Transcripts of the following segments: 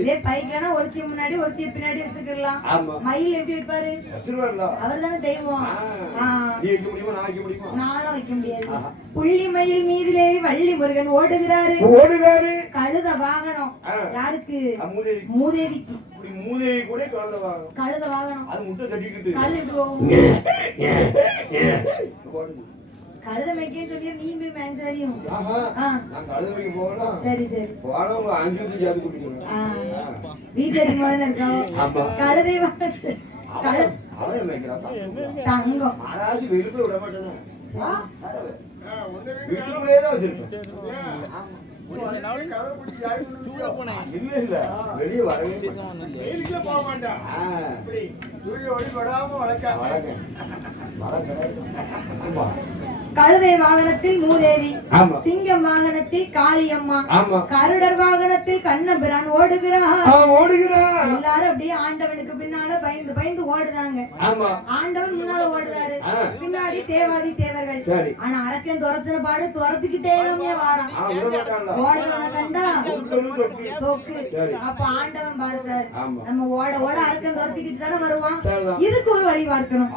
இதே பைக்லனா ஒருத்தி முன்னாடி ஒருத்தி பின்னாடி வச்சுக்கலாம். மயில் எப்படி வைப்பாரு? அவர் தானே தெய்வம். நானும் வைக்க முடியாது. புள்ளி மயில் மீதிலே வள்ளி முருகன் ஓடுகிறாரு. கழுத வாகனம் யாருக்கு? மூதேவிக்கு. மூதேவி கூட கழுத வாகனம். அது முட்டை தட்டிக்கிட்டு கழுத மேய்க்கன்னு சொல்லி நீ போய் மேய்ச்சறியும். கழுத மேய்க்க போகலாம். சரி சரி போனவங்க 5 நிமிஷம் ஜாதி குடிக்கணும். வீட்டுல இருக்கும்போது இருக்கோம். கழுதை அவன் மேய்க்கிறான் தங்கம். மகாராஜி வெளியே விட மாட்டேன். வீட்டுக்குள்ளே தான் வச்சிருக்கேன். இல்ல வெளியே வரவே போக மாட்டான். கழுதை வாகனத்தில் மூதேவி, சிங்கம் வாகனத்தில் காளியம்மா, கருடர் வாகனத்தில் கண்ணபிரான் ஓடுகிறார். எல்லாரும் அப்படியே ஆண்டவனுக்கு பின்னால பயந்து பயந்து ஓடுதாங்க. ஆண்டவன் முன்னால ஓடுதாரு, பின்னாடி தேவாதி தேவர்கள். ஆனா அரக்கன் துரத்துன பாடு துரத்துக்கிட்டே வாரான். ஓடுறவனை கண்டா தோக்கு. அப்ப ஆண்டவன் பார்த்தாரு, நம்ம ஓட ஓட அரக்கன் துரத்திக்கிட்டு தானே வருவான், இதுக்கு ஒரு வழி பார்க்கணும்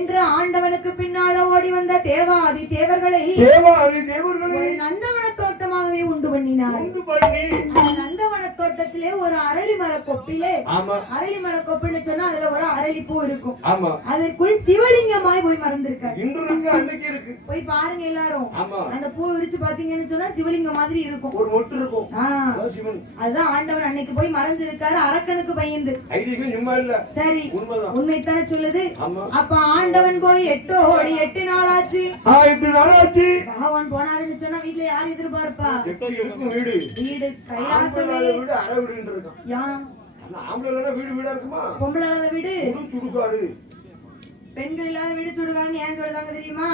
என்று ஆண்டவனுக்கு பின்னால ஓடி வந்த தேவாதி தேவர்களை நந்தவன தோட்டமாகவே உண்டு பண்ணினார். நந்தவன தோட்டத்திலே ஒரு அரளி மர கொப்பிலே, அரளி மர கொப்புன்னு சொன்னா அதுல ஒரு அரளி பூ இருக்கும். அதற்குள் சிவலிங்கமாய் போய் மறந்திருக்காரு. போய் பாருங்க எல்லாரும், அந்த பூ விரிச்சு பாத்தீங்கன்னு சொன்னா சிவலிங்கம் மாதிரி இருக்கும். அதுதான் ஆண்டவன் அன்னைக்கு போய் மறைஞ்சிருக்காரு அரக்கனுக்கு பயந்து. சரி உண்மைத்தானே சொல்லுது. அப்ப ஆண்டவன் போய் 8 ஓடி 8 நாள் ஆச்சு. பகவான் போனாருன்னு சொன்னா வீட்டுல யார் எதிர்பார்ப்பா? வீடு கைலாசமே. பொம்பளை வீடு பெண்கள் இல்லாத வீடு சுடுகாடுன்னு ஏன் சொல்லுதாங்க தெரியுமா?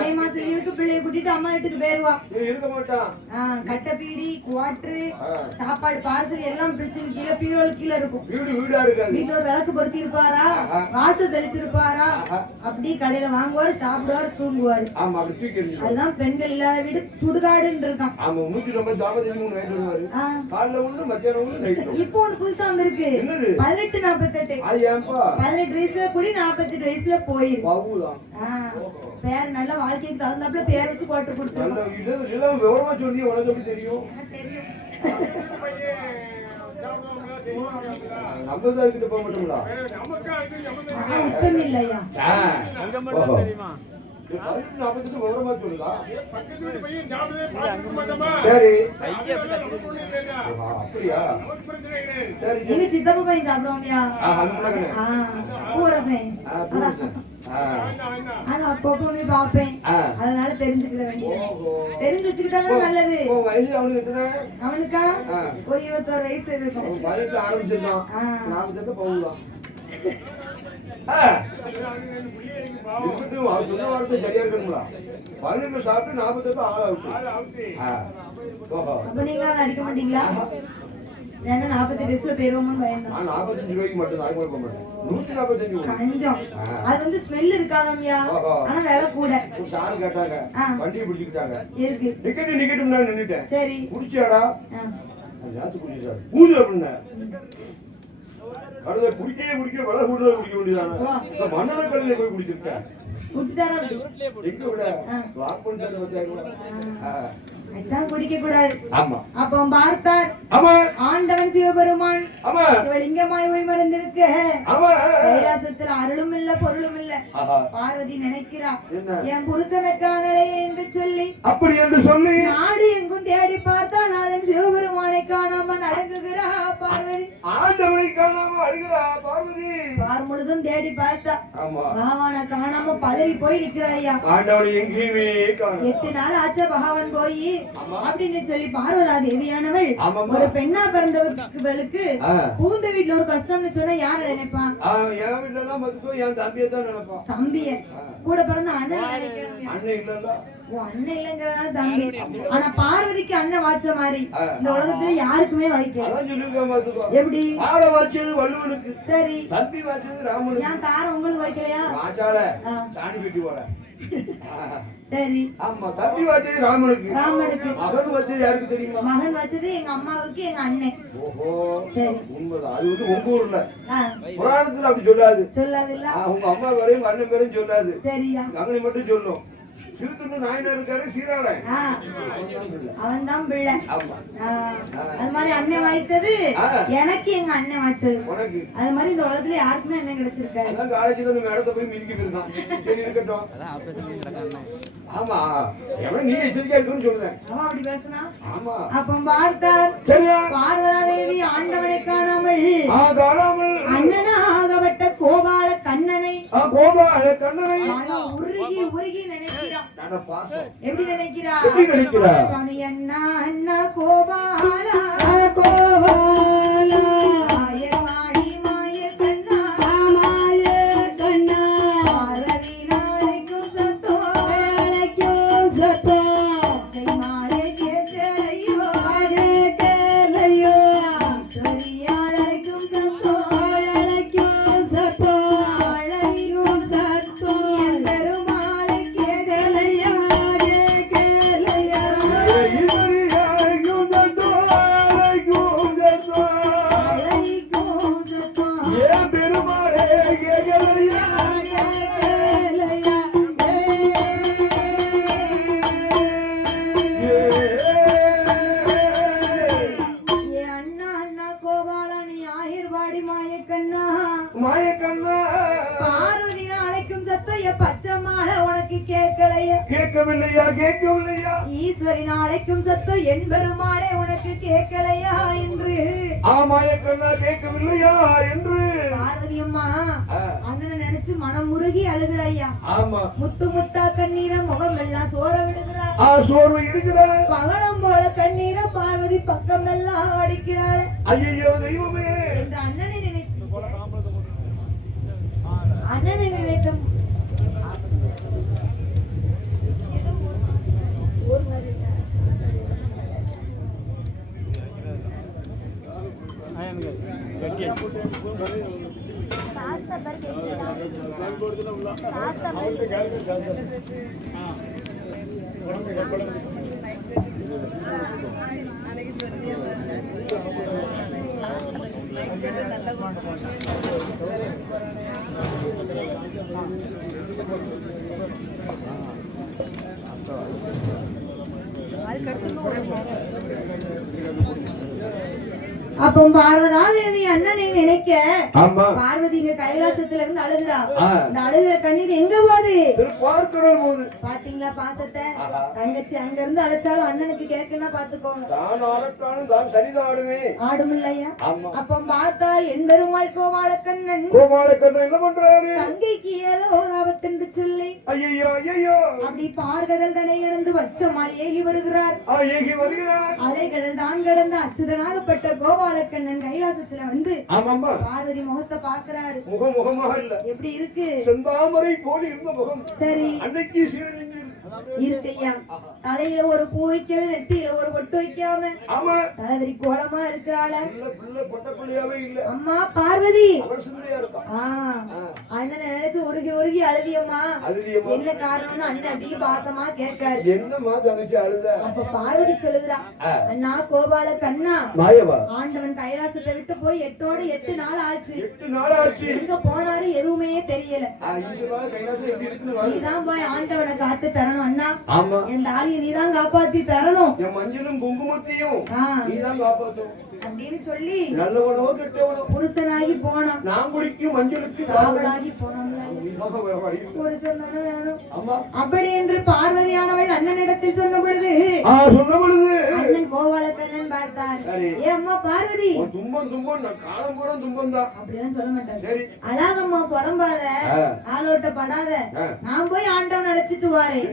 மே மாசம் லீவுக்கு பிள்ளைய கூட்டிட்டு அம்மா வீட்டுக்கு போயிருவா. கட்ட பீடி குவாட்ரு சாப்பாடு பார்சல் எல்லாம் பிரிச்சு கீழே பீரோல் கீழே இருக்கும். வீட்டுல ஒரு விளக்கு பொருத்தி இருப்பாரா, வாசல் தெளிச்சிருப்பாரா, அப்படி கடையில வாங்குவாரு, சாப்பிடுவாரு, தூங்குவாரு. அதுதான் பெண்கள் இல்லாத வீடு சுடுகாடுன்னு இருக்கான். இப்போ ஒண்ணு புதுசா வந்திருக்கு, 1848. 18 வயசுல கூடி 48 வயசுல போயிரு. பேர் நல்ல வாழ்க்கைக்கு தகுந்தாப்புல பேர் வச்சு போட்டு கொடுத்துருக்கோம். இல்லையா சித்தப்பா பையன் சாப்பிடுவாங்கயா அப்பப்போ பாப்பேன். அதனால தெரிஞ்சுக்கிற வேண்டிய தெரிஞ்சு வச்சுக்கிட்டா நல்லது. அவனுக்கா ஒரு 21 வயசு இருக்கும். அடிக்க மாட்டீங்களா? 48 வயசுல பேருவோம்னு பயந்தான். 45 ரூபாய்க்கு மட்டும் தான் போக மாட்டேன். 145 கொஞ்சம் அது வந்து ஸ்மெல் இருக்காதம்யா, ஆனா விலை கூட. சார் கேட்டாங்க, வண்டியை பிடிச்சிட்டாங்க. இருக்கு டிக்கெட் டிக்கெட் நான் நின்னுட்டேன். சரி குடிச்சியாடா? யாத்து குடிச்சாரு பூது அப்படினா கழுதை குடிக்கவே குடிக்க விலை கூட குடிக்க வேண்டியதானே. மண்ணன கழுதை போய் குடிச்சிருக்கேன். குடிட்டாரா? எங்க விட லாக் பண்ணிட்டு வந்தாங்க. அதான் குடிக்க கூடாது. ஆமா. அப்ப பார்த்தார். ஆமா. ஆண்டவன் சிவபெருமான். ஆமா. சிவலிங்கமாய் போய் மறந்திருக்க. ஆமா. கைலாசத்துல அருளும் இல்ல பொருளும் இல்ல. பார்வதி நினைக்கிறா, என் புருஷனை காணலை என்று சொல்லி, அப்படி என்று சொல்லி நாடு எங்கும் தேடி பார்த்தால் அதன் சிவபெருமானை காணாம அடங்குகிறா பார்வதி. ஆண்டவனை காணாம அழுகிறா பார்வதி. பார் முழுதும் தேடி பார்த்தா பகவானை காணாம பதறி போய் நிற்கிறாயா. ஆண்டவனை எங்கேயுமே காணோம். 8 நாள் ஆச்சு பகவான் போய் அப்படின்னு சொல்லி பார்வதா தேவியானவள் ஒரு பெண்ணா பிறந்தவர்களுக்கு பூந்த வீட்டுல ஒரு கஷ்டம்னு சொன்னா யார நினைப்பான்? என் வீட்டுல எல்லாம் என் தம்பியை தான் நினைப்பான். தம்பிய கூட பிறந்த அண்ணன் நினைக்கணும். அண்ணன் இல்ல, அண்ணன் இல்லங்கிறதால தம்பி. ஆனா பார்வதிக்கு அண்ணன் வாச்ச மாதிரி இந்த உலகத்துல யாருக்குமே வாய்க்கல. எப்படி வாச்சது வள்ளுவனுக்கு, சரி தம்பி வாச்சது ராமனுக்கு. ஏன் தாரம் உங்களுக்கு வைக்கலையா? சாணி பெட்டி போற சரி. ஆமா, தம்பி வச்சது ராமனுக்கு. ராமனுக்கு. மகன் வச்சது யாருக்கு தெரியுமா? மகன் வச்சது எங்க அம்மாவுக்கு, எங்க அண்ணன். ஓஹோ, சரி. உண்மைதான். அது வந்து உங்க ஊர்ல ஆ, புராணத்துல அப்படி சொல்லாது. சொல்லாதுல்ல. உங்க அம்மா வரையும் உங்க அண்ணன் பேரும் சொல்லாது. சரியா? அங்கனை மட்டும் சொல்லும். சிறுத்துண்டு நாயனார் இருக்காரு, சீராளன். ஆ, அவன் தான் பிள்ளை. ஆமா. அது மாதிரி அண்ணன் வாய்த்தது எனக்கு, எங்க அண்ணன் வாய்ச்சது உனக்கு அது மாதிரி இந்த உலகத்துல யாருக்குமே அண்ணன் கிடைச்சிருக்காரு. அதான் காலேஜ்ல வந்து மேடத்தை போய் மிதிக்கிட்டு இருக்கான். சரி, இருக்கட்டும். ஆமா, எவன் நீ எச்சரிக்கையா இருக்குன்னு சொல்லுறேன். அவன் அப்படி பேசினா. ஆமா. அப்ப பார்த்தார் சரியா? பார்வதா தேவி ஆண்டவனை காணாமல் காணாமல் அண்ணனாகப்பட்ட கோபால கண்ணனை கோபால கண்ணனை உருகி உருகி நினைக்கிறான். பாசம் எப்படி நினைக்கிறா? எப்படி நினைக்கிறா? சுவாமி அண்ணா அண்ணா கோபாலா கோபாலா மாயவாடி மாய கண்ணா மாய கண்ணா பார்வதி நாளைக்கும் சத்தோ அழைக்கும் சத்தோ மாலை கேட்கலையோ கேட்கலையோ சரியாழைக்கும் சத்தோ அழைக்கும் சத்தோ அழைக்கும் சத்தோ என் பெருமாளை கேட்கலையா கேட்கலையா பார்வதி அழைக்கும் சத்தம் பச்சை மாலை உனக்கு கேட்கலையா கேட்கவில்லையா? கேட்கவில்லையா? ஈஸ்வரின் அழைக்கும் சத்தம் என் பெருமாளே உனக்கு கேட்கலையா என்று ஆமாய கண்ணா கேட்கவில்லையா என்று பார்வதி அம்மா அண்ணனை நினைச்சு மனம் முருகி அழுகிறாய்யா. ஆமா, முத்து முத்தா கண்ணீரை முகம் எல்லாம் சோற விடுகிறாள். சோர்வு இருக்கிறாள். பகலம் போல கண்ணீரை பார்வதி பக்கம் எல்லாம் அடிக்கிறாள். ஐயோ தெய்வமே என்று அண்ணனை நினைத்து அண்ணனை நினைத்த ஒரு மாதிரி அப்போ பார்வதா தேவி அண்ணனை நினைக்க பார்வதி இங்க கைலாசத்துல இருந்து அழுகிறா. இந்த அழுகிற கண்ணீர் எங்க போகுது? பாத்தீங்களா பாசத்தை? தங்கச்சி அங்க இருந்து அழைச்சாலும் அண்ணனுக்கு கேட்கனா பாத்துக்கோங்க. ஆடும் இல்லையா? அப்ப பார்த்தால் என் பெருமாள் கோபாலக்கண்ணன் என்ன பண்றாரு? தங்கைக்கு ஏதோ ஒரு ஆபத்து சொல்லி அப்படி பார்கடல் தனை இழந்து வச்சமால் ஏகி வருகிறார். அலைகடல் தான் கடந்த அச்சுதனாகப்பட்ட கோபாலக்கண்ணன் கைலாசத்துல வந்து பார்வதி முகத்தை பாக்குறாரு. முகமாக இல்ல, எப்படி இருக்கு? செந்தாமரை போல இருந்த முகம். சரி, அன்னைக்கு சீரழிந்து இருக்கையா? தலையில ஒரு பூ வைக்கல, நெத்தியில ஒரு பொட்டு வைக்காம தலைவரி கோலமா இருக்கிறாள. அம்மா பார்வதி அண்ணனை நினைச்சு உருகி உருகி அழுதியம்மா. என்ன காரணம்னு அண்ணன் அப்படியே பாசமா கேட்காரு. அப்ப பார்வதி சொல்லுகிறா, அண்ணா கோபால கண்ணா, ஆண்டவன் கைலாசத்தை விட்டு போய் 8 நாள் ஆச்சு. எங்க போனாரு எதுவுமே தெரியல. நீதான் போய் ஆண்டவனை காத்து தரணும் அண்ணா. என் தாலியை நீதான் காப்பாத்தி தரணும். என் மஞ்சளும் குங்குமத்தையும் நீதான் காப்பாத்தும் அப்படின்னு சொல்லி நல்லவனோ கெட்டவனோ புருஷனாகி போனான். நான் குடிக்கும் மஞ்சளுக்கு காவலாகி போனான். அப்படி என்று பார்வதியானவள் அண்ணனிடத்தில் சொன்ன பொழுது அண்ணன் கோபாலக்கண்ணன் பார்த்தார். ஏ அம்மா பார்வதி, துன்பம் துன்பம் காலம் பூரா துன்பம் தான் அப்படிலாம் சொல்ல மாட்டாரு. அழாதம்மா, புலம்பாத, ஆளோட்ட படாத, நான் போய் ஆண்டவன் அழைச்சிட்டு வாரேன்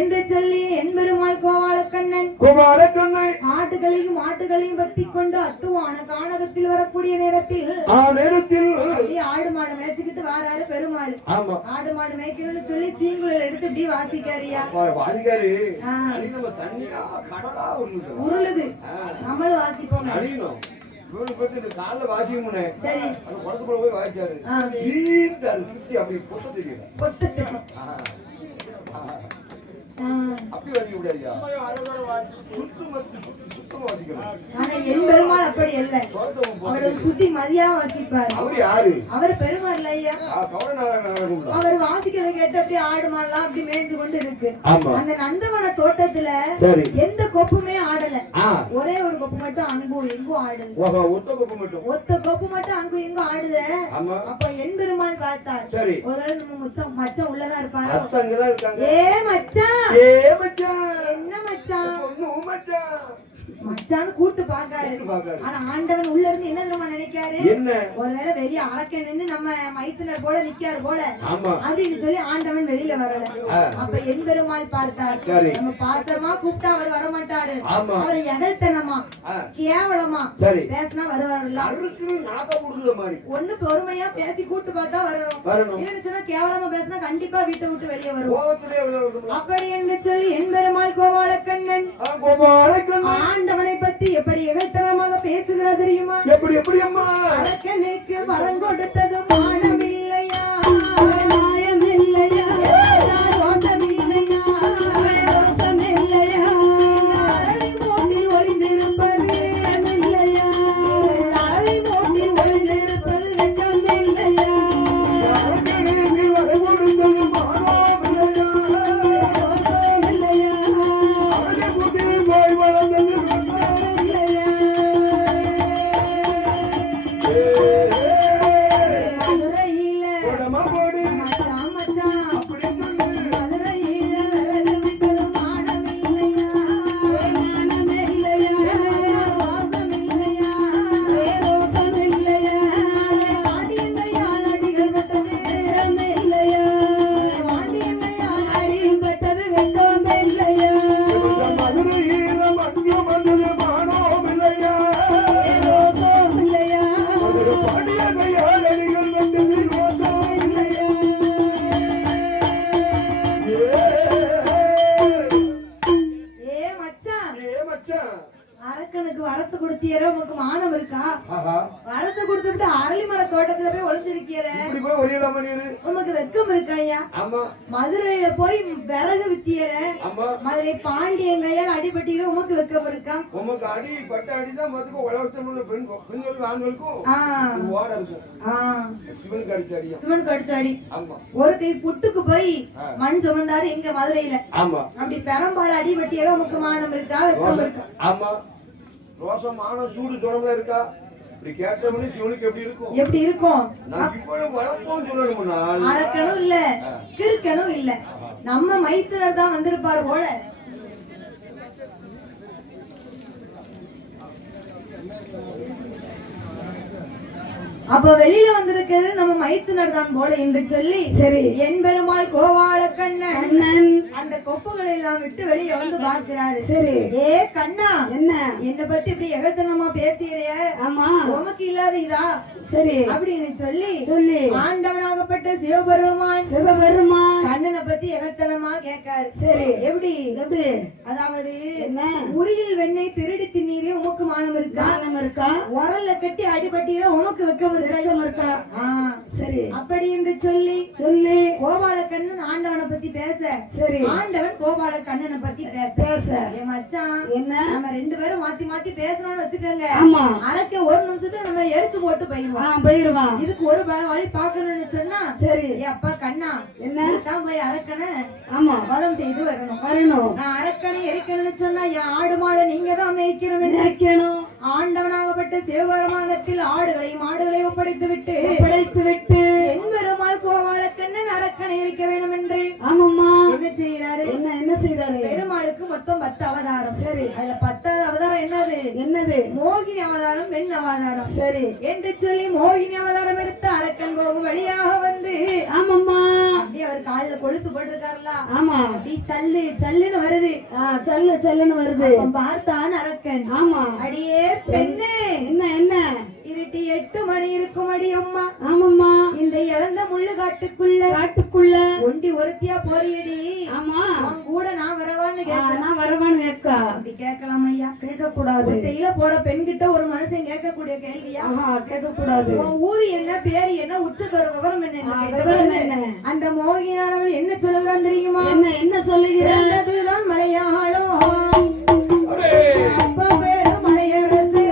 என்று சொல்லி என் பெருமாள் கோபாலக்கண்ணன் ஆட்டுகளையும் மாட்டுகளையும் பத்தி கொண்டு அத்துவான கானகத்தில் வரக்கூடிய நேரத்தில் ஆடு மாடு மேய்ச்சிக்கிட்டு வாராரு பெருமாள். ஆடு மாடு மேய்க்கணும்னு சொல்லி சீங்குழல் எடுத்து இப்படி வாசிக்காரியா உருளுது. நம்மளும் வாசிப்போம். சரி, அப்படி வரைக்க முடியாதுயா. சுத்தமா வாசிக்கணும். ஆனா என் பெருமாள் அப்படி இல்ல, அவர் சுத்தி மதியா வாசிப்பார். அவரு யாரு? அவர் பெருமாள் ஐயா. கவனம் அவர் வாசிக்கிறத கேட்டு அப்படியே ஆடு மாடலாம் அப்படி மேய்ஞ்சு கொண்டு இருக்கு. ஆமா. அந்த நந்தவன தோட்டத்துல சரி. எந்த கொப்புமே ஆடல, ஒரே ஒரு கொப்பு மட்டும் அங்கும் எங்கும் ஆடுது. ஒத்த கொப்பு மட்டும், ஒத்த கொப்பு மட்டும் அங்கும் எங்கும் ஆடுது. ஆமா. அப்ப என் பெருமாள் பார்த்தார். சரி. ஒருவேளை நம்ம மச்சான் உள்ளதான் இருப்பாரு. அங்கதான் இருக்காங்க. ஏ மச்சான், ஏ மச்சான், என்ன மச்சான், ஒண்ணும் மச்சான் மச்சான் கூட்டு பாக்காரு. ஆனா ஆண்டவன் உள்ள இருந்து என்ன தெரியுமா நினைக்காரு? என்ன? ஒருவேளை வெளிய அலக்க நின்னு நம்ம மைத்துனர் போல நிக்காரு போல ஆமா அப்படின்னு சொல்லி ஆண்டவன் வெளியில வரல. அப்ப என் பெருமாள் பார்த்தார். நம்ம பாசமா கூப்பிட்டா அவர் வரமாட்டாரு, அவர் எகழ்த்தனமா கேவலமா பேசினா வருவாருல்ல. ஒண்ணு பொறுமையா பேசி கூட்டு பார்த்தா வரணும், இல்லன்னு சொன்னா கேவலமா பேசினா கண்டிப்பா வீட்டை விட்டு வெளியே வருவோம். அப்படி என்று சொல்லி என் பெருமாள் கோபாலக்கண்ணன் ஆண்டவனை பத்தி எப்படி எகழ்த்தனமாக பேசுகிறார் தெரியுமா? எப்படி எப்படி அம்மா? அரக்கனுக்கு வரம் கொடுத்தது மானம் இல்லையா, நியாயம் இல்லையா, ரோசம் இல்லையா, ரோசம் இல்லையா, அரை மூட்டில் ஒளிந்திருப்பது இல்லையா, அரை மூட்டில் ஒளிந்திருப்பது வெட்கம் இல்லையா, அரக்கனுக்கு வரம் கொடுத்தது மானம் இல்லையா, ரோசம் இல்லையா, அரை மூட்டில் போய் வளர்ந்தது அரக்கனுக்கு வரத்து கொடுத்தியற உனக்கு மானம் இருக்கா? வரத்து கொடுத்துட்டு அரளி மர தோட்டத்துல போய் ஒளிஞ்சிருக்கிற உனக்கு வெக்கம் இருக்கா ஐயா? மதுரையில போய் விறகு வித்தியற, மதுரை பாண்டியன் கையால் அடிபட்டீர உனக்கு வெக்கம் இருக்கா? உனக்கு அடி பட்ட அடிதான் மதுக்கு உலகத்தமிழ் பெண்களுக்கும் ஆண்களுக்கும் ஓட இருக்கும். சிவனுக்கு அடிச்ச அடி, சிவனுக்கு அடிச்ச அடி. ஒரு கை புட்டுக்கு போய் மண் சுமந்தாரு எங்க மதுரையில. அப்படி பெரம்பால அடிபட்டியற உனக்கு மானம் இருக்கா, வெக்கம் இருக்கா? ஆமா. ரோசமான சூடு சுரம்ல இருக்கா? இப்படி கேட்டவனே சிவனுக்கு எப்படி இருக்கும்? எப்படி இருக்கும்? நான் இப்போ வளர்ப்போம் சொல்லணும்னா அரக்கனும் இல்ல, கிறுக்கனும் இல்ல, நம்ம மைத்துனர் தான் வந்திருப்பார் போல. அப்ப வெளியில வந்திருக்கிறது நம்ம மைத்துனர் தான் போல என்று சொல்லி சரி என் பெருமாள் கோபாலக்கண்ணன் அந்த கொப்புகளை எல்லாம் விட்டு வெளியே வந்து பாக்குறாரு. சரி ஏ கண்ணா, என்ன என்ன பத்தி இப்படி எகழ்த்தனமா பேசுறிய? ஆமா, உமக்கு இல்லாத இதா? சரி அப்படின்னு சொல்லி ஆண்டவனாகப்பட்ட சிவபெருமான் கண்ணனை பத்தி எகழ்த்தனமா கேட்காரு. சரி எப்படி எப்படி? அதாவது என்ன, உரியில் வெண்ணெய் திருடி தின்னீரே உமக்கு மானம் இருக்கா? மானம் இருக்கா? உரல்ல கட்டி அடிபட்டீரே உமக்கு வெக்கம் இருக்கா? சரி அப்படி என்று சொல்லி கோபாலக்கண்ணன் ஆண்டவனை பத்தி பேச, சரி ஆண்டவன் கோபாலக்கண்ணனை பத்தி பேச என் மச்சான் என்ன நம்ம ரெண்டு பேரும் மாத்தி மாத்தி பேசணும்னு வச்சுக்கோங்க. அரக்க ஒரு நிமிஷத்துல நம்ம எரிச்சு போட்டு போயிருவான். இதுக்கு ஒரு வழி பாக்கணும்னு சொன்னா சரி அப்பா கண்ணா என்ன தான் போய் அரக்கனை வதம் செய்து வரணும். நான் அரக்கனை எரிக்கணும்னு சொன்னா என் ஆடு மாடை நீங்க தான் மேய்க்கணும். ஆண்டவனாகப்பட்ட சிவபெருமானத்தில் ஆடுகளையும் மாடுகளையும் ஒப்படைத்து விட்டு என் பெருமாள் கோபாலக்கண்ணன் அரக்கனை எரிக்க வேண்டும் என்று என்ன செய்யறாரு? என்ன செய்தாரு? பெருமாளுக்கு மொத்தம் 10 அவதாரம். சரி அதுல 10வது அவதாரம் என்னது? மோகினி அவதாரம், பெண் அவதாரம். சரி என்று சொல்லி மோகினி அவதாரம் எடுத்து அரக்கன் போகும் வழியாக வந்து அப்படியே அவர் காலில் கொலுசு போட்டிருக்காருல, அப்படி சல்லுன்னு வருது. சல்லுன்னு வருது. பார்த்தான் அரக்கன். அடியே பெண்ணே, என்ன இருட்டி 8 மணி இருக்கும் அடி அம்மா. ஆமாம்மா, இந்த இழந்த முள்ளு காட்டுக்குள்ள ஒண்டி ஒருத்தியா போறியடி. ஆமா, கூட நான் வரவான்னு கேட்கலாம் ஐயா. கேட்க கேட்க கூடாது. ஒத்தையில போற பெண் கிட்ட ஒரு மனுஷன் கேட்கக்கூடிய கேள்வியா? கேட்க கூடாது. உன் ஊரு என்ன, பேரு என்ன, உச்சத்தோர விவரம் என்ன? அந்த மோகினானவள் என்ன சொல்லுகிறான் தெரியுமா? என்ன சொல்லுகிறான்? அதுதான் மலையாளம். அப்பா பேரு மலையரசு,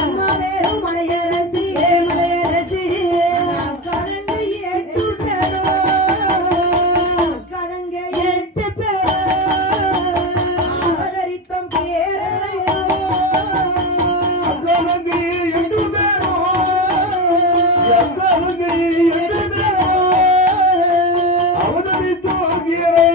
அம்மா பேரு மலையரசி, கதங்க 8 பேரோ, கதங்க 8 பேரோ, அவதரித்தம் பேரையோ, கதங்க 8 பேரோ, கதங்க 8 பேரோ, அவதரித்தம் பேரையோ.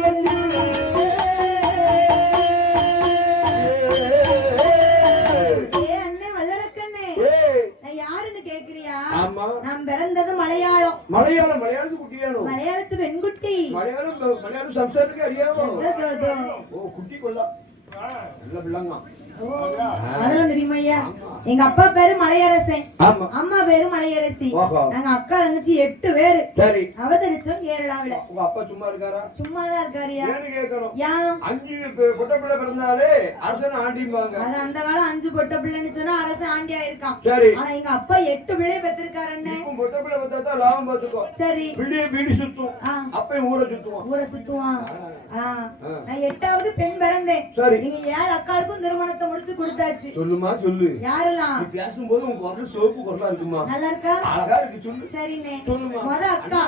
நான் பிறந்தது மலையாளம். மலையாளத்து குட்டியானோ? மலையாளத்து பெண்குட்டி. மலையாளம் சம்சாரத்துக்கு அறியாமோ? ஓ குட்டி கொள்ளா நல்ல பிள்ளைங்க. அதெல்லாம் தெரியுமா ஐயா? எங்க அப்பா பேரு மலையரசன், அம்மா பேரு மலையரசி. நாங்க அக்கா தங்கச்சி 8 பேரு. சரி. அவதரிச்சோம் கேரளாவில. உங்க அப்பா சும்மா இருக்காரா? சும்மாதான் இருக்காரியா? ஏன்னு கேட்கணும். ஏன்? 5 பொட்ட பிள்ளை பிறந்தாலே அரசன் ஆண்டிம்பாங்க. அது அந்த காலம் 5 பொட்ட பிள்ளைன்னு சொன்னா அரசன் ஆண்டி ஆயிருக்கான். சரி. ஆனா எங்க அப்பா 8 பிள்ளை பெற்றிருக்காரு. இப்போ பொட்ட பிள்ளை பார்த்தா லாபம் பார்த்துக்கோ. சரி. பிள்ளைய வீடு சுத்தும், அப்பையும் ஊரை சுத்துவான். நான் 8வது பெண் பிறந்தேன். நீங்க 7 அக்காளுக்கும் திருமணத்தை முடித்து கொடுத்தாச்சு. சொல்லுமா சொல்லு. யாரெல்லாம்? நீ பேசும்போது உங்க குரல் சோப்பு குரலா இருக்குமா? நல்லா இருக்கா? அழகா இருக்கு சொல்லு. சரிண்ணே. சொல்லுமா. முத அக்கா.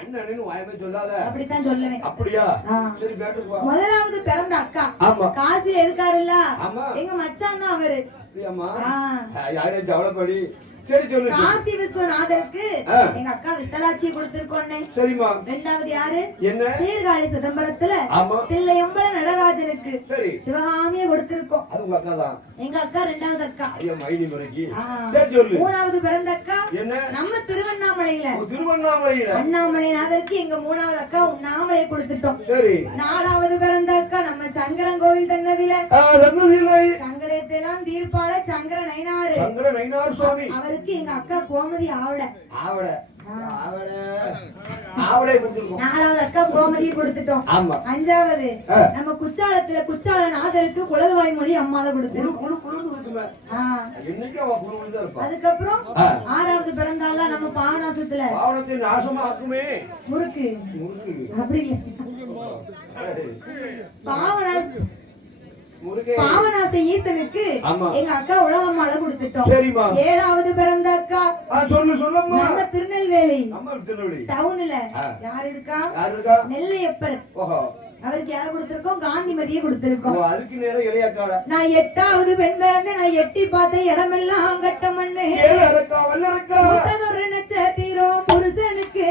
அண்ணனு வாயமே சொல்லாத. அப்படித்தான் சொல்லுவேன். அப்படியா? சரி பேட்டுக்கு வா. முதலாவது பிறந்த அக்கா காசில இருக்காருல்ல, எங்க மச்சான் தான் அவரு. அப்படியாமா? யாரே ஜவளப்படி. சரி சொல்லு. காசி விஸ்வநாதருக்கு எங்க அக்கா விசாலாட்சியை கொடுத்திருக்கோன்னே. சரிமா. ரெண்டாவது யாரு? என்ன? சீர்காழி சிதம்பரத்துல தில்லையம்பல நடராஜனுக்கு சிவகாமியை கொடுத்திருக்கோம். அது உங்க அக்கா தான். எங்க அக்கா ரெண்டாவது அக்கா. ஐயா மைனி முறைக்கு. சரி சொல்லு. மூணாவது பிறந்த அக்கா என்ன? நம்ம திருவண்ணாமலையில. திருவண்ணாமலையில அண்ணாமலைநாதருக்கு எங்க மூணாவது அக்கா உண்ணாமலை கொடுத்துட்டோம். சரி. நாலாவது பிறந்த அக்கா நம்ம சங்கரன் கோவில் தன்னதில. சங்கடத்தை எல்லாம் தீர்ப்பால சங்கர நயினார் சுவாமி. அவருக்கு எங்க அக்கா கோமதி ஆவட. நாலாவது அக்கா கோமதியை கொடுத்துட்டோம். அஞ்சாவது நம்ம குச்சாலத்துல குச்சாலநாதருக்கு குழல்வாய் மொழி அம்மால கொடுத்துருக்கோம். அதுக்கப்புறம் ஆறாவது பிறந்தால நம்ம பாவநாசத்துல முறுக்கு. அப்படி பாவநாச ஈசனுக்கு எங்க அக்கா உலகம்மால கொடுத்துட்டோம். ஏழாவது பிறந்த அக்கா நம்ம திருநெல்வேலி டவுன்ல யார் இருக்கா? நெல்லையப்பர். அவருக்கு யார கொடுத்திருக்கோம்? காந்திமதியை கொடுத்திருக்கோம். நான் 8வது பெண் பிறந்த. நான் எட்டி பார்த்த இடமெல்லாம் கட்ட மண்ணு. நட்சத்திரோ புருஷனுக்கு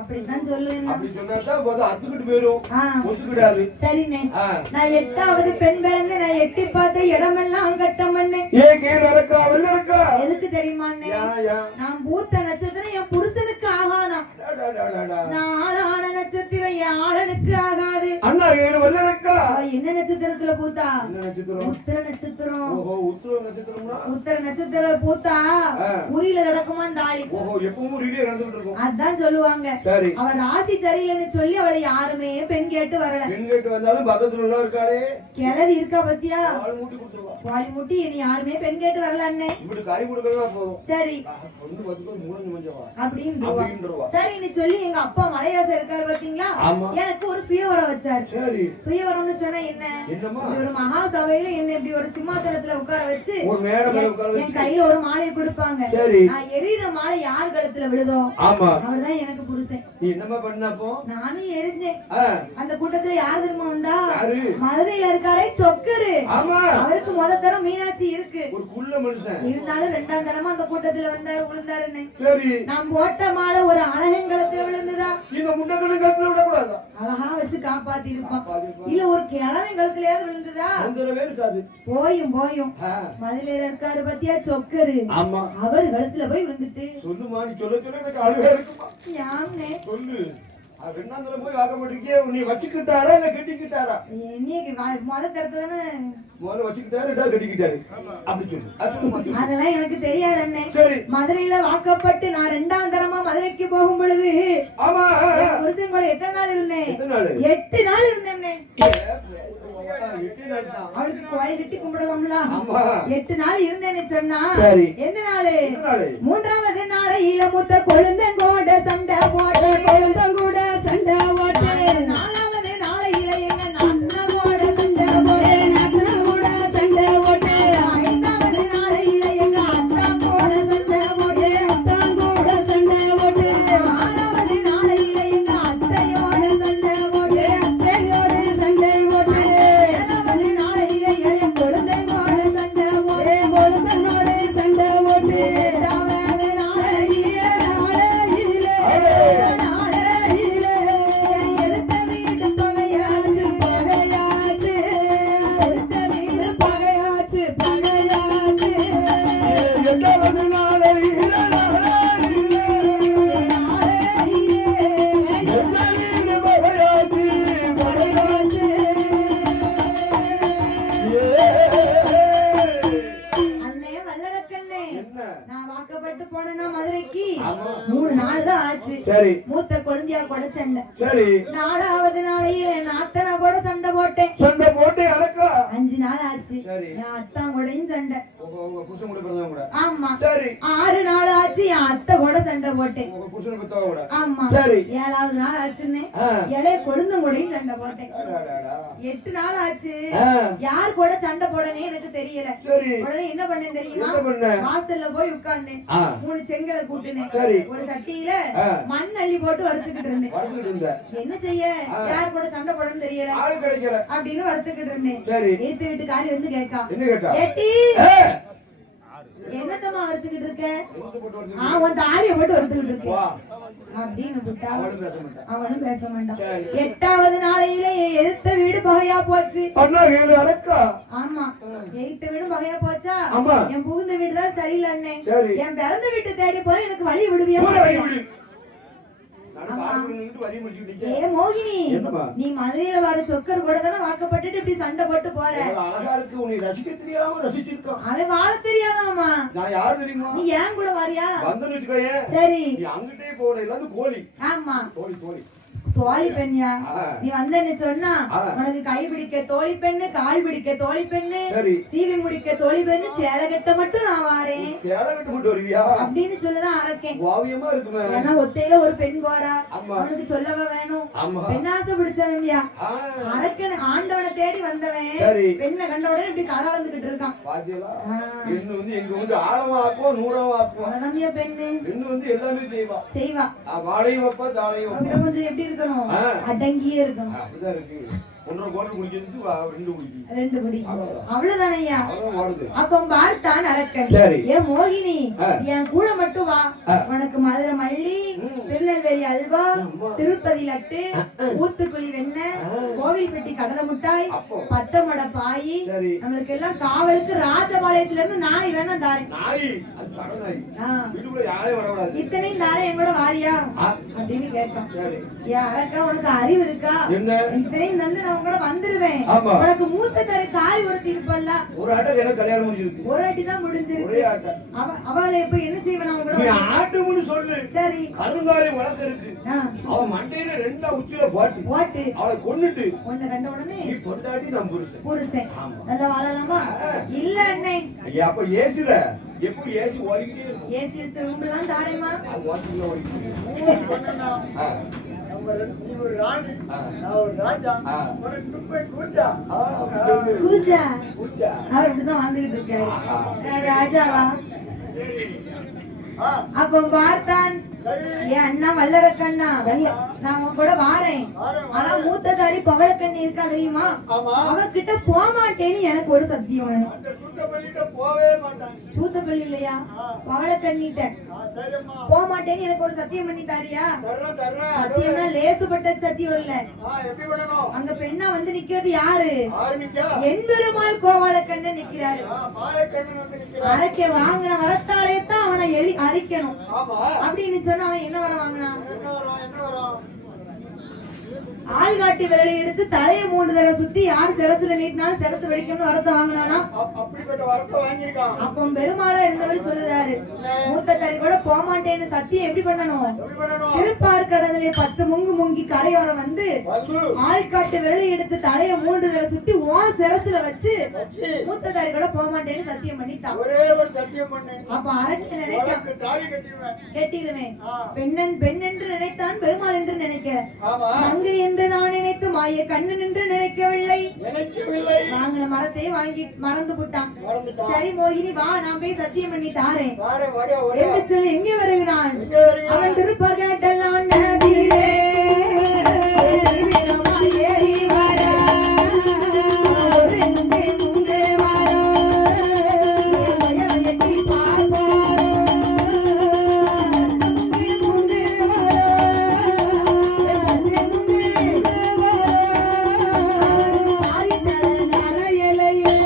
அப்படிதான் சொல்லுவேன். சரிண்ணே. நான் 8வது பெண் பிறந்த. நான் எட்டி பார்த்த இடமெல்லாம் கட்ட மண்ணு. எதுக்கு தெரியுமா? நான் பூத்த நட்சத்திரம் என் புருஷனுக்கு ஆகாதான். நான் ஆளான நட்சத்திரம் என் ஆளனுக்கு ஆகாது. என்ன நட்சத்திரத்துல பூத்தா? உத்திர நட்சத்திரம். உத்திர நட்சத்திர பூத்தா உரியில நடக்குமா தாலி. அதான் சொல்லுவாங்க. அவர் ராசி சரியில்லைன்னு சொல்லி அவளை யாருமே பெண் கேட்டு வரல. கிளவி இருக்கா பத்தியா? பாலி மூட்டி இனி யாருமே பெண் கேட்டு வரல. சரி அப்படின்னு சரின்னு சொல்லி எங்க அப்பா மலையாசம் இருக்காரு பாத்தீங்களா? எனக்கு ஒரு சுயவரம் வச்சாரு. சுயவரம்னு சொன்னா என்ன என்னம்மா இப்படி ஒரு மகா சபையில என்ன இப்படி ஒரு சிம்மாசனத்துல உட்கார வச்சு ஒரு மேடை மேல உட்கார என் கையில ஒரு மாலையை கொடுப்பாங்க. சரி நான் எரியுற மாலை யார் கழுத்துல விழுதோ ஆமா அவர்தான் எனக்கு புருஷன். நீ என்னம்மா பண்ணப்போ? நானும் எரிஞ்சேன். அந்த கூட்டத்துல யார் தெரியுமா உண்டா? யாரு? மதுரையில இருக்காரே சொக்கரு. ஆமா அவருக்கு முத தரம் மீனாட்சி இருக்கு. ஒரு குள்ள மனுஷன் இருந்தாலும் ரெண்டாம் தரமா அந்த கூட்டத்துல வந்தாரு விழுந்தாருன்னு. சரி நான் போட்ட மாலை ஒரு அழகங்கலத்துல விழுந்துதா? இந்த முண்டக்கணு கழுத்துல விடக்கூடாது. அழகா வச்சு காப்பாத்தி இருப்பான். இல்ல ஒரு கிழவங்கலத்திலயாவது விழுந்துதா? வந்துடவே இருக்காது. போயும் மதுரையில இருக்காரு பத்தியா சொக்கரு. ஆமா அவர் கழுத்துல போய் விழுந்துட்டு சொல்லுமா நீ சொல்ல சொல்ல எனக்கு அழுகா இருக்குமா? யாம்னே சொல்லு. ரெண்டாந்தர போய் வாக்க மாட்டேங்கியே. நீ வச்சுக்கிட்டாரா இல்ல கட்டிக்கிட்டாரா? இன்னைக்கு முத தரத்தை தானே முதல்ல வச்சுக்கிட்டாரு ரெண்டாவது கட்டிக்கிட்டாரு அப்படி சொல்லு. அதெல்லாம் எனக்கு தெரியாது அண்ணே. சரி மதுரையில வாக்கப்பட்டு நான் ரெண்டாம் தரமா மதுரைக்கு போகும் பொழுது ஆமா புருஷன் கூட எத்தனை நாள் இருந்தேன்? 8 நாள் இருந்தேன். அவளுக்கு கோயில் கட்டி கும்பிடலாம்ல. 8 நாள் இருந்தேன்னு சொன்னா எந்த நாள்? 3வது நாளையில மூத்த கொழுந்தங்கோட சண்டை போட்டு கொழுந்தங்கூட சண்டை போட்டு 4வது நாளையில எங்க நாத்தனோட சண்டை போட்டு நாத்தனோட சண்டை போட்டு 5வது நாளையில எங்க அத்தாங்கோட சண்டை போட்டு அத்தாங்கோட சண்டை போட்டு 6வது நாளையில எங்க அத்தையோட சண்டை போட்டு அத்தையோட சண்டை போட்டு 7வது நாளையில என் கொழுந்தங்கோட சண்டை போட்டு கொழுந்தனோட சண்டை போட்டு 8வது நாளையில மதுரைக்கு 3 நாள் தான் ஆச்சு. மூத்த கொழுந்தியா கூட சண்டை. 4வது நாளையில நாத்தனா கூட சண்டை போட்டேன். 5 நாள் ஆச்சு. என் அத்தான் கூடயும் சண்டை. ஆமா 6 நாள் ஆச்சு. என் அத்தை கூட சண்டை போட்டேன். ஆமா 7வது நாள் ஆச்சுன்னு இளைய கொழுந்தம் கூடயும் சண்டை போட்டேன். 8 நாள் ஆச்சு. யார் கூட சண்டை போடனே எனக்கு தெரியல. உடனே என்ன பண்ணேன் தெரியுமா? வாசல்ல போய் உட்கார்ந்தேன். 3 செங்கலை கூட்டினேன். ஒரு சட்டியில மண் அள்ளி போட்டு வறுத்துக்கிட்டு இருந்தேன். என்ன செய்ய யார் கூட சண்டை போடணும்னு தெரியல அப்படின்னு வறுத்துக்கிட்டு இருந்தேன். ஏத்து வீட்டுக்காரி வந்து கேட்கா, ஏட்டி என்னத்தம்மா வறுத்துக்கிட்டு இருக்க? உன் தாலியை போட்டு வறுத்துக்கிட்டு இருக்கேன் அப்படின்னு விட்டா அவனும் பேச மாட்டான். 8வது நாளையில எதிர்த்த வீடு பகையா போச்சு. ஆமா எதிர்த்த வீடு பகையா போச்சா? என் புகுந்த வீடுதான் சரியில்லை அண்ணே. என் பிறந்த வீட்டை தேடி போற எனக்கு வழி விடுவியா? ஏ மோகினி, நீ மதுரையில வர சொக்கர் கூட தானே வாக்கப்பட்டுட்டு இப்படி சண்டை போட்டு போற. அவன் வாழ தெரியாதாமா? நீ ஏன் கூட வரியா? சரி ஆமா தோழி பெண்யா நீ வந்தன்னு சொன்னா உனக்கு கை பிடிக்க தோழி பெண்ணு, கால் பிடிக்க தோழி பெண்ணு, சீவி முடிக்க தோழி பெண்ணு, சேலை கட்ட மட்டும் நான் வாரேன் அப்படின்னு சொல்லுதான் அறக்கேன். ஏன்னா ஒத்தையில ஒரு பெண் போறா, அவனுக்கு சொல்லவா வேணும்? பெண்ணாசை பிடிச்சவன்யா அறக்க ஆண்டவனை தேடி வந்தவன் பெண்ணை கண்ட உடனே இப்படி கதை வந்துகிட்டு இருக்கான். பெண்ணு செய்வா கொஞ்சம் எப்படி இருக்கணும்? அடங்கியே இருக்கணும். 2 குடி அவ்வளவுதானையா? அப்ப பார்த்தான் அரக்கன், ஏன் மோகினி என் கூட மட்டும் வா, உனக்கு மதுரை மல்லி, திருநெல்வேலி அல்வா, திருப்பதி லட்டு, ஊத்துக்குழி வெண்ணெய், கோவில்பட்டி கடலை முட்டாய், 10 மட பாய், நம்மளுக்கு எல்லாம் காவலுக்கு ராஜபாளையத்துல இருந்து நாய் வேணா தாரேன். இத்தனையும் தாரேன் என் கூட வாரியா அப்படின்னு கேட்கான். ஏன் அரக்கா உனக்கு அறிவு இருக்கா? இத்தனையும் தந்து நான் கூட வந்துருவேன். உனக்கு மூத்த பேரு காரி ஒருத்தி இருப்பல்ல, ஒரு ஆட்டி தான் முடிஞ்சிருக்கு. அவளை இப்ப என்ன செய்வேன்? அவங்க கூட ஆட்டுன்னு சொல்லு. சரி கருங்காலி வழக்கு இருக்கு. அவன் மண்டையில 2 உச்சில போட்டு அவளை கொன்னுட்டு உன்னை கண்ட உடனே நீ பொண்டாட்டி நான் புருஷன் நல்லா வாழலாமா? இல்ல அண்ணே. ஐயா அப்ப ஏசில எப்படி ஏசி ஓடிக்கிட்டே இருக்கும்? ஏசி வச்ச ரூம்லாம் தாரேமா? அது வாட்ல ஓடிக்கிட்டு நீ ஒரு ராணி, நான் ஒரு ராஜா. உனக்கு துப்பை கூச்சா? கூச்சா கூச்சா? அவர் இப்படிதான் வந்துகிட்டு இருக்காரு. ராஜாவா? ஆ, அப்ப பார்த்தான் சரி. என் அண்ணா வல்லரக்கண்ணா நான் உன் கூட வாரேன். ஆனா மூத்ததாரி பவளக்கண்ணி இருக்கா தெரியுமா? ஆமா. அவகிட்ட போமாட்டேன்னு எனக்கு ஒரு சத்தியம் வேணும். அந்த சுத்தப்பள்ளிட்ட போவே மாட்டாங்க. சூத்தப்பள்ளி இல்லையா, பவளக்கண்ணிட்ட சரிம்மா. போமாட்டேன்னு எனக்கு ஒரு சத்தியம் பண்ணி தாரியா? தர்றேன். சத்தியம்னா லேசுப்பட்ட சத்தியம் இல்ல. எப்படி பண்ணணும்? அங்க பெண்ணா வந்து நிக்கிறது யாரு? ஆரம்பிக்கா. எம்பெருமாள் கோவாலக்கண்ணன் நிக்கிறாரு. மாயக்கண்ணன் வந்து நிக்கிறான். அரைக்க வாங்கின வரத்தாலே தான் அவனை அரிக்கணும் ஆமா. அப்படின்னு சொன்னா அவன் என்ன வர வாங்கினான்? என்ன வரும்? ஆள்காட்டி விரலை எடுத்து தலையை 3 தடவை சுத்தி யார் சிரசுல நீட்டினாலும் சிரசு வெடிக்கும்னு வரத்தை வாங்கினானா? அப்படிப்பட்ட வரத்தை வாங்கியிருக்கான். அப்போ பெருமாளா இருந்தவர் சொல்லுதாரு, மூத்த தறி கூட போமாட்டேன்னு சத்தியம் எப்படி பண்ணணும்? எப்படி பண்ணணும்? திருப்பார் கடலிலே 10 முங்கு முங்கி கரையோரம் வந்து ஆள்காட்டு விரலை எடுத்து தலையை 3 தடவை சுத்தி சிரசுல வச்சு மூத்த தாரி கூட போமாட்டேன்னு சத்தியம் பண்ணித்தான். ஒரே ஒரு சத்தியம் பண்ணு. அப்ப அரக்க நினைக்க தாலி கட்டிடுவேன். கட்டிடுவேன். பெண் என்று நினைத்தான், பெருமாள் என்று நினைக்க. ஆமா. மங்கை என்று நான் நினைத்து மாய கண்ணன் என்று நினைக்கவில்லை. நினைக்கவில்லை. வாங்கின மரத்தை வாங்கி மறந்து விட்டான். மறந்துட்டான். சரி மோகினி வா, நான் போய் சத்தியம் பண்ணி தாரேன் வாரே, வாடா, வாடா. என்று சொல்லி எங்கே வருகிறான்? எங்க வருகிறான்? அவன் திருப்பார் கேட்டெல்லாம் நதியிலே ஏறி வர ரெண்டே முந்தே வர வயலையட்டி பார்ப்பார் முந்தே வர நரையலையே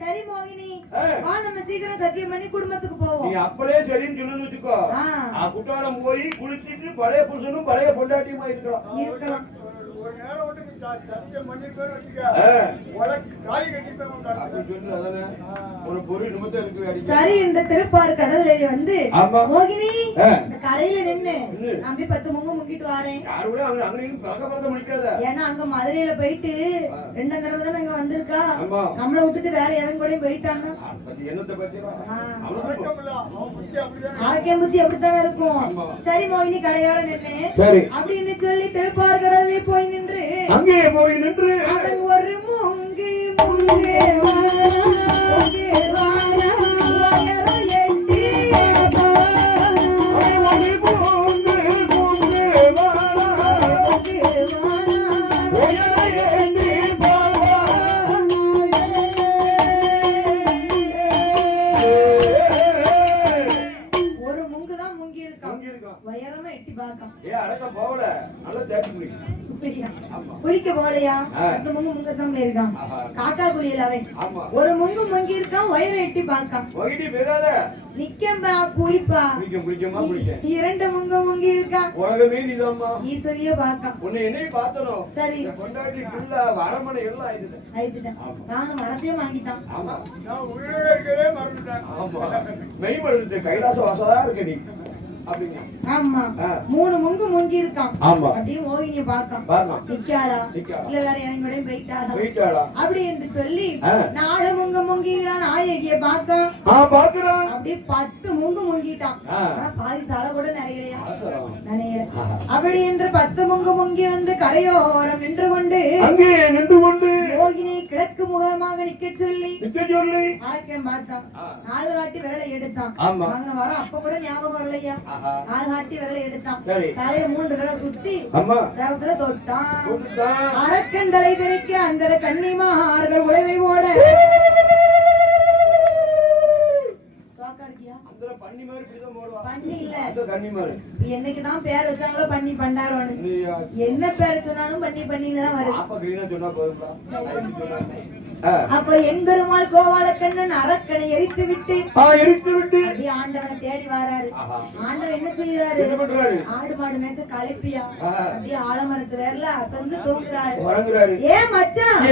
சரி மோகினி வா, நம்ம சீக்கிரம் சத்தியம் பண்ணி குடும்பத்துக்கு நீ போவோம். அப்படியே சரின்னு சொன்னு வச்சுக்கோ. குற்றாலம் போய் குளிச்சிட்டு பழைய புருஷனும் பழைய பொண்டாட்டியுமா இருக்கலாம். இருக்கலாம். ஒரு நேரம் வந்து சத்தியம் பண்ணிருக்கோன்னு வச்சுக்க. உனக்கு தாலி கட்டிப்பேன் உன் கழுத்துல. அப்படி சொல்லு, அதானே ஒரு பொருள் நிமித்தம் இருக்கு அடிக்க. சரி என்ற திருப்பார் கடலை வந்து ஆமா. மோகினி ஆ. இந்த கரையில நின்னு நின்னு. நான் போய் 10 முங்கு முங்கிட்டு வாரேன். யாரு கூட அவங்க அங்கனையும் பழக்க முடிக்காத. ஏன்னா அங்க மதுரையில போயிட்டு 2 தடவை தானே அங்க வந்திருக்கா. ஆமா. நம்மள விட்டுட்டு வேற எவன் கூட போயிட்டான்னா பத்தி என்னத்தை பத்தி அவனுக்கு வழக்கமில்ல. அவன் புத்தி அப்படிதான். ஆரோக்கியம் புத்தி அப்படித்தானே இருக்கும். ஆமா. சரி மோகினி கரையோர நின்னு சரி அப்படின்னு சொல்லி திருப்பார் கடலே போய் நின்று அங்கே போய் நின்று அவன் ஒரு முங்கு முங்கு முங்கு வாரோ எட்டி ஒரு முங்குதான் முங்கி இருக்கான். உயரமா எட்டி பார்க்கான். அடக்க போகல நல்லா தேடி முடியும். குளிக்க போகலையா? 10 முங்கு முங்கத்தம்ல இருக்கான். காக்கா குளியல அவன் ஒரு முங்கு முங்கி இருக்கான், உயரம் எட்டி பார்க்கான். நிக்கம்பா குளிப்பா. குளிக்கமா குளிக்க 2 முங்கு முங்கி இருக்கான். உலகமே நீதாம்மா. ஈஸ்வரிய பார்க்கான். உன்னை என்னையும் பார்த்தனோ. சரி கொண்டாடி புள்ள வரமனை எல்லாம் ஆயிடுது. ஆயிட்டுட்டான். நானும் வரத்தையும் வாங்கிட்டான். ஆமா. நான் உயிரோட இருக்கவே மறந்துட்டேன். ஆமா. மெய் மறந்துட்டு கைலாச வாசலா இருக்க நீ. அப்படிங்க. ஆமா. 3 முங்கு முங்கி இருக்கான். ஆமா. அப்படியே மோகினிய பார்க்கான். பார்க்கான். நிக்காளா? நிக்கா. இல்ல வேற எவன் கூட போயிட்டாளா? போயிட்டாளா? அப்படி என்று சொல்லி 4 முங்கு முங்கிறான். நாயகிய பார்க்கான். பாக்குறான். அப்படியே 10 முங்கு முங்கிட்டான். ஆனா பாதி தலை கூட நிறையலையா? நிறைய. அப்படி என்று 10 முங்கு முங்கி வந்து கரையோரம் நின்று கொண்டு அங்கே நின்று கொண்டு மோகினி கிழக்கு முகமாக நிக்க சொல்லி சொல்லி ஆரக்கம் பார்த்தான். 4 காட்டி விரலை எடுத்தான். ஆமா. வாங்க வர அப்ப கூட ஞாபகம் வரலையா? 4 காட்டி விரலை எடுத்தான். சரி. தலையை 3 தடவை சுத்தி அம்மா சரத்துல தொட்டான். தொட்டான். அரக்கன் தலை தெரிக்க அந்த கன்னிமார்கள் உழவை ஓட அந்த பண்ணி மாதிரி இப்படிதான் போடுவா. பண்ணி இல்ல. அந்த கன்னி மாதிரி. என்னைக்குதான் பேர் வச்சாங்களோ பண்ணி பண்டாரோன்னு. என்ன பேர் சொன்னாலும் பண்ணி பண்ணின்னு தான் வருது. அப்ப கிரீனா சொன்னா போதும்டா. சொன்னா அப்ப என் பெருமாள் கோவாலக்கண்ணன் அரக்கனை எரித்து விட்டு அப்படியே ஆண்டவனை தேடி வராரு. ஆண்டவன் என்ன செய்யறாரு? ஆடு மாடு மேய்ச்ச களைப்பியா அப்படியே ஆலமரத்து வேர்ல அசந்து தூங்குறாரு. ஏன் மச்சான்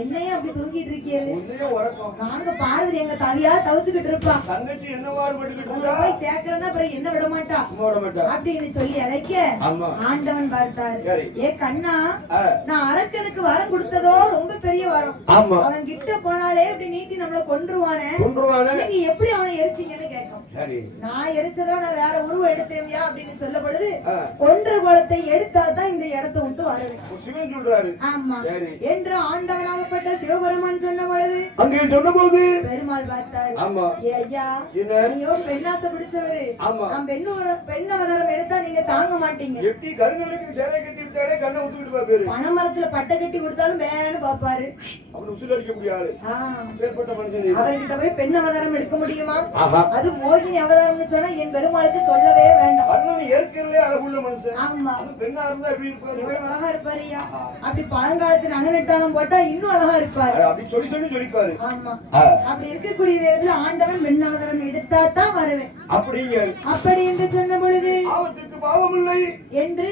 என்னையே அப்படி தூங்கிட்டு இருக்கீங்க? நாங்க பார்வதி எங்க தவியா தவிச்சுக்கிட்டு இருப்பா. போய் சேர்க்கிறதா அப்புறம் என்ன விட மாட்டா அப்படின்னு சொல்லி அழைக்க ஆண்டவன் பார்த்தாரு. ஏ கண்ணா, நான் அரக்கனுக்கு வரம் கொடுத்ததோ ரொம்ப பெரிய வரம். அவன் கிட்ட போனாலே அப்படி நீட்டி நம்மள கொன்றுவானே, நீங்க எப்படி அவனை எரிச்சீங்கன்னு கேட்கும். நான் எரிச்சதோ நான் வேற உருவம் எடுத்தேவியா அப்படின்னு சொல்ல பொழுது கொன்ற குலத்தை எடுத்தாதான் இந்த இடத்தை விட்டு வரவேன். ஆமா என்று ஆண்டவனாகப்பட்ட சிவபெருமான் சொன்ன பொழுது பெருமாள் பார்த்தாரு. ஐயா, நீயோ பெண்ணாசை பிடிச்சவரு. நான் பெண் அவதாரம் எடுத்தா நீங்க தாங்க மாட்டீங்க. பனைமரத்துல பட்டை கட்டி கொடுத்தாலும் வேன்னு பாப்பாரு. அவர்கிட்ட போய் பெண் அவதாரம் எடுக்க முடியுமா? அது மோகினி அவதாரம்னு சொன்னா என் பெருமாளுக்கு சொல்லவே வேண்டாம். ஆமா, எவ்வளவு அழகா இருப்பாருயா. அப்படி பழங்காலத்துல அங்கனட்டாலும் போட்டா இன்னும் அழகா இருப்பாரு. ஆமா, அப்படி இருக்கக்கூடிய நேரத்துல ஆண்டவன் பெண் அவதாரம் எடுத்தா தான் வருவேன் அப்படி என்று சொன்ன பொழுது என்று